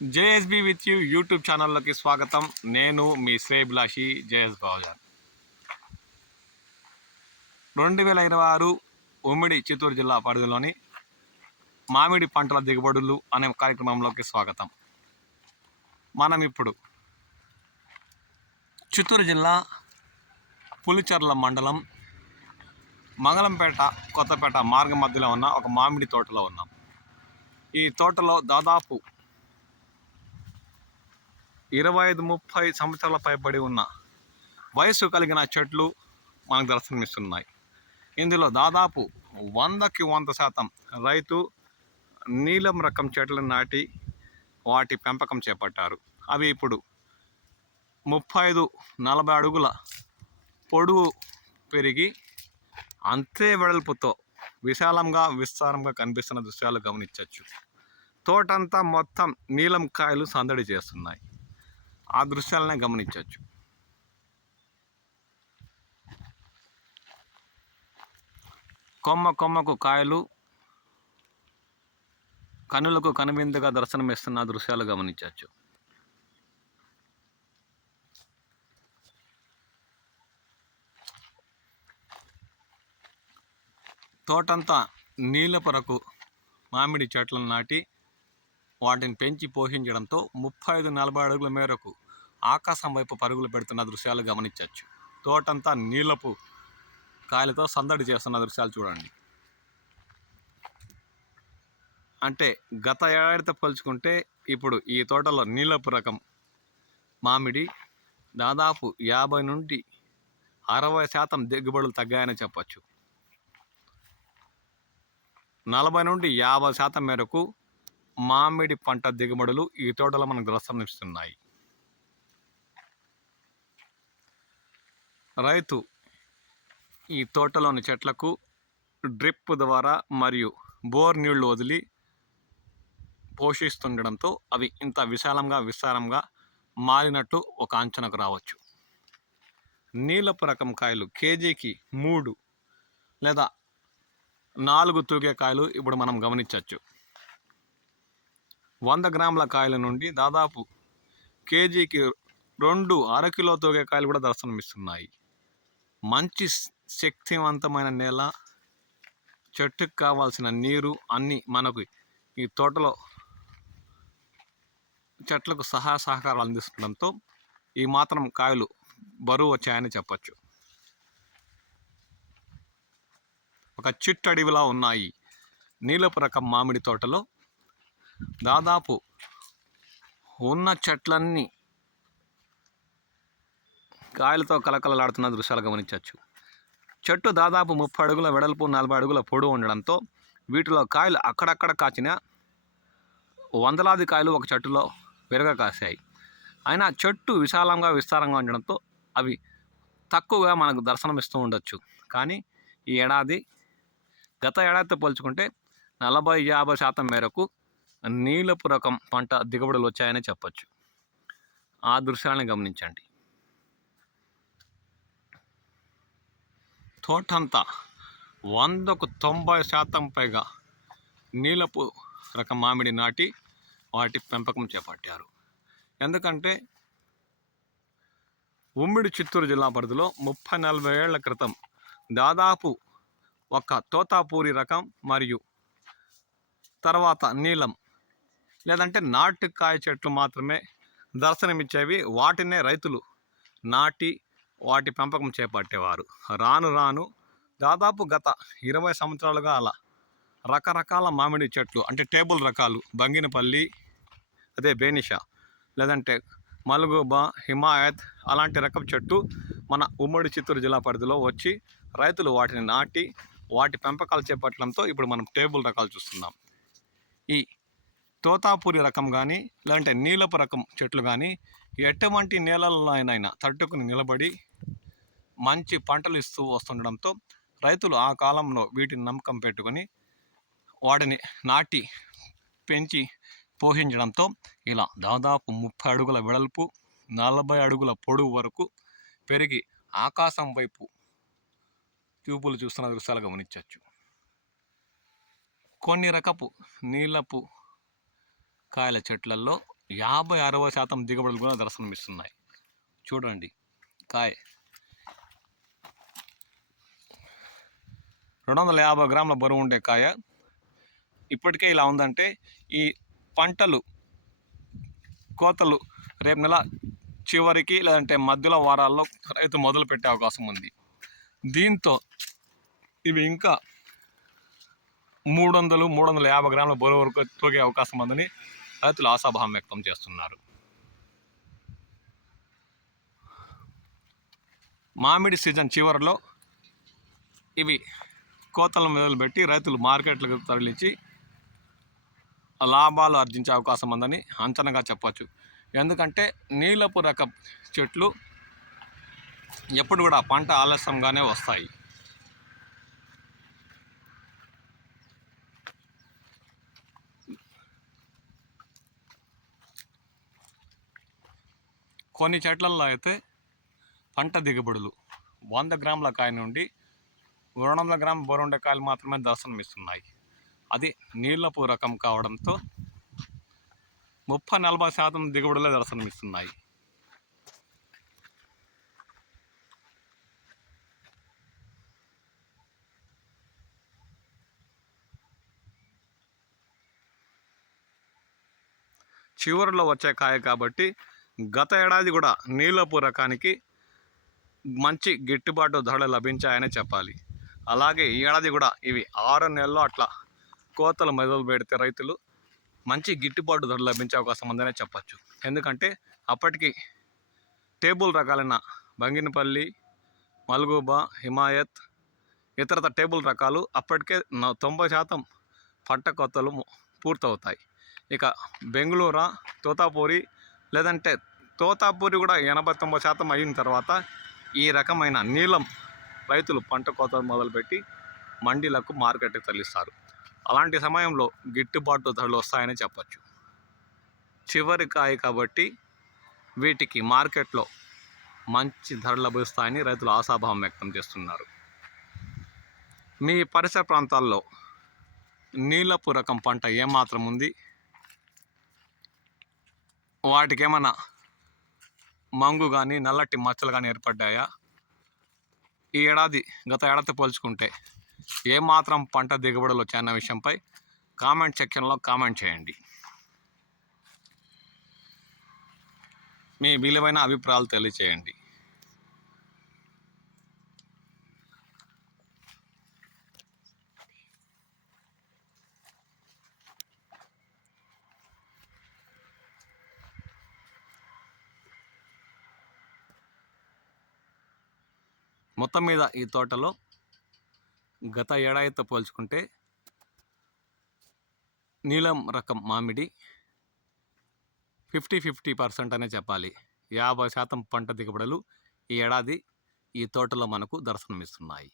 JSB with you YouTube ఛానల్లోకి స్వాగతం. నేను మీ శ్రేయభిలాషి జేఎస్ బావజాన్. 2026 ఉమ్మడి చిత్తూరు జిల్లా పరిధిలోని మామిడి పంటల దిగుబడులు అనే కార్యక్రమంలోకి స్వాగతం. మనం ఇప్పుడు చిత్తూరు జిల్లా పులిచెర్ల మండలం మంగళంపేట కొత్తపేట మార్గం మధ్యలో ఉన్న ఒక మామిడి తోటలో ఉన్నాం. ఈ తోటలో దాదాపు 25-30 సంవత్సరాల పైబడి ఉన్న వయసు కలిగిన చెట్లు మనకు దర్శనమిస్తున్నాయి. ఇందులో దాదాపు 100కి 100% రైతు నీలం రకం చెట్లను నాటి వాటి పెంపకం చేపట్టారు. అవి ఇప్పుడు 35-40 అడుగుల పొడవు పెరిగి అంతే వెడల్పుతో విస్తారంగా కనిపిస్తున్న దృశ్యాలు గమనించవచ్చు. తోటంతా మొత్తం నీలం కాయలు సందడి చేస్తున్నాయి. ఆ దృశ్యాలనే గమనించవచ్చు. కొమ్మకు కాయలు కనులకు కనువిందుగా దర్శనమిస్తున్న దృశ్యాలు గమనించవచ్చు. తోటంతా నీలపరకు మామిడి చెట్లను నాటి వాటిని పెంచి పోషించడంతో 35-40 అడుగుల మేరకు ఆకాశం వైపు పరుగులు పెడుతున్న దృశ్యాలు గమనించవచ్చు. తోటంతా నీలపు కాయలతో సందడి చేస్తున్న దృశ్యాలు చూడండి. అంటే గత ఏడాదితో పోల్చుకుంటే ఇప్పుడు ఈ తోటలో నీలపు రకం మామిడి దాదాపు 50-60% దిగుబడులు తగ్గాయని చెప్పచ్చు. 40-50% మేరకు మామిడి పంట దిగుబడులు ఈ తోటలో మనకు దర్శనమిస్తున్నాయి. రైతు ఈ తోటలోని చెట్లకు డ్రిప్ ద్వారా మరియు బోర్ నీళ్లు వదిలి పోషిస్తుండడంతో అవి ఇంత విస్తారంగా మారినట్టు ఒక అంచనాకు రావచ్చు. నీలపు రకం కాయలు కేజీకి 3 లేదా 4 తూగే కాయలు ఇప్పుడు మనం గమనించవచ్చు. 100 గ్రాముల కాయల నుండి దాదాపు కేజీకి 2 అరకిలో తూగే కాయలు కూడా దర్శనమిస్తున్నాయి. మంచి శక్తివంతమైన నేల, చెట్టుకు కావాల్సిన నీరు అన్నీ మనకు ఈ తోటలో చెట్లకు సహకారాలు అందిస్తుండడంతో ఈ మాత్రం కాయలు బరువు వచ్చాయని చెప్పచ్చు. ఒక చిట్టడివిలా ఉన్నాయి నీలపు రకం మామిడి తోటలో. దాదాపు ఉన్న చెట్లన్నీ కాయలతో కలకలలాడుతున్న దృశ్యాలు గమనించవచ్చు. చెట్టు దాదాపు 30 అడుగుల వెడల్పు, 40 అడుగుల పొడవు ఉండడంతో వీటిలో కాయలు అక్కడక్కడ కాచిన వందలాది కాయలు ఒక చెట్టులో పెరగ కాశాయి. అయినా చెట్టు విస్తారంగా ఉండడంతో అవి తక్కువగా మనకు దర్శనమిస్తూ ఉండొచ్చు. కానీ ఈ ఏడాది గత ఏడాదితో పోల్చుకుంటే 40-50% మేరకు నీలపు రకం పంట దిగుబడులు వచ్చాయని చెప్పచ్చు. ఆ దృశ్యాలను గమనించండి. తోటంతా 100కు 90% పైగా నీలపు రకం మామిడి నాటి వాటి పెంపకం చేపట్టారు. ఎందుకంటే ఉమ్మడి చిత్తూరు జిల్లా పరిధిలో 30-40 ఏళ్ల క్రితం దాదాపు ఒక తోతాపూరి రకం మరియు తర్వాత నీలం లేదంటే నాటుకాయ చెట్లు మాత్రమే దర్శనమిచ్చేవి. వాటినే రైతులు నాటి వాటి పెంపకం చేపట్టేవారు. రాను దాదాపు గత 20 సంవత్సరాలుగా అలా రకరకాల మామిడి చెట్లు అంటే టేబుల్ రకాలు, బంగినపల్లి, అదే బేనిషా లేదంటే మల్గోబా, హిమాయత్ అలాంటి రకం చెట్టు మన ఉమ్మడి చిత్తూరు జిల్లా పరిధిలో వచ్చి రైతులు వాటిని నాటి వాటి పెంపకాలు చేపట్టడంతో ఇప్పుడు మనం టేబుల్ రకాలు చూస్తున్నాం. ఈ తోతాపూరి రకం కానీ లేదంటే నీలపు రకం చెట్లు కానీ ఎటువంటి నేలల్లోనైనా తట్టుకుని నిలబడి మంచి పంటలు ఇస్తూ వస్తుండడంతో రైతులు ఆ కాలంలో వీటిని నమ్మకం పెట్టుకొని వాటిని నాటి పెంచి పోషించడంతో ఇలా దాదాపు 30 అడుగుల వెడల్పు, 40 అడుగుల పొడవు వరకు పెరిగి ఆకాశం వైపు చూపులు చూస్తున్న దృశ్యాలు గమనించవచ్చు. కొన్ని రకపు నీలపు కాయల చెట్లలో 50-60% దిగుబడులు కూడా దర్శనమిస్తున్నాయి. చూడండి కాయ 250 గ్రాముల బరువు ఉండే కాయ ఇప్పటికే ఇలా ఉందంటే ఈ పంటలు కోతలు రేపు నెల చివరికి లేదంటే మధ్యలో వారాల్లో రైతు మొదలు పెట్టే అవకాశం ఉంది. దీంతో ఇవి ఇంకా 300-350 గ్రాముల బరువు వరకు తూగే అవకాశం ఉందని రైతులు ఆశాభావం వ్యక్తం చేస్తున్నారు. మామిడి సీజన్ చివరిలో ఇవి కోతలు మొదలుపెట్టి రైతులు మార్కెట్లకు తరలించి లాభాలు ఆర్జించే అవకాశం ఉందని అంచనాగా చెప్పచ్చు. ఎందుకంటే నీలపు రకం చెట్లు ఎప్పుడు కూడా పంట ఆలస్యంగానే వస్తాయి. కొన్ని చెట్లలో అయితే పంట దిగుబడులు 100 గ్రాముల కాయ నుండి 200 గ్రాముల బరువుండే కాయలు మాత్రమే దర్శనమిస్తున్నాయి. అది నీలపు రకం కావడంతో 30-40% దిగుబడులే దర్శనమిస్తున్నాయి. చివరిలో వచ్చే కాయ కాబట్టి గత ఏడాది కూడా నీలపు రకానికి మంచి గిట్టుబాటు ధరలు లభించాయనే చెప్పాలి. అలాగే ఈ ఏడాది కూడా ఇవి 6 నెలల్లో అట్లా కోతలు మొదలు పెడితే రైతులు మంచి గిట్టుబాటు ధరలు లభించే అవకాశం ఉందనే చెప్పచ్చు. ఎందుకంటే అప్పటికి టేబుల్ రకాలైన బంగినపల్లి, మల్గూబా, హిమాయత్, ఇతరత టేబుల్ రకాలు అప్పటికే 90% పంట కోతలు పూర్తవుతాయి. ఇక బెంగళూరు, తోతాపూరి లేదంటే తోతాపూరి కూడా 80-90% అయిన తర్వాత ఈ రకమైన నీలం రైతులు పంట కోత మొదలుపెట్టి మండీలకు మార్కెట్కి తరలిస్తారు. అలాంటి సమయంలో గిట్టుబాటు ధరలు వస్తాయని చెప్పచ్చు. చివరి కాయ కాబట్టి వీటికి మార్కెట్లో మంచి ధరలు లభిస్తాయని రైతులు ఆశాభావం వ్యక్తం చేస్తున్నారు. మీ పరిసర ప్రాంతాల్లో నీలపు రకం పంట ఏమాత్రం ఉంది, వాటికి ఏమైనా మంగు కానీ నల్లటి మచ్చలు కానీ ఏర్పడ్డాయా, ఈ ఏడాది గత ఏడాది పోల్చుకుంటే ఏమాత్రం పంట దిగుబడులు వచ్చాయన్న విషయంపై కామెంట్ సెక్షన్లో కామెంట్ చేయండి. మీ విలువైన అభిప్రాయాలు తెలియచేయండి. మొత్తం మీద ఈ తోటలో గత ఏడాదితో పోల్చుకుంటే నీలం రకం మామిడి 50% అనే చెప్పాలి. 50% పంట దిగుబడులు ఈ ఏడాది ఈ తోటలో మనకు దర్శనమిస్తున్నాయి.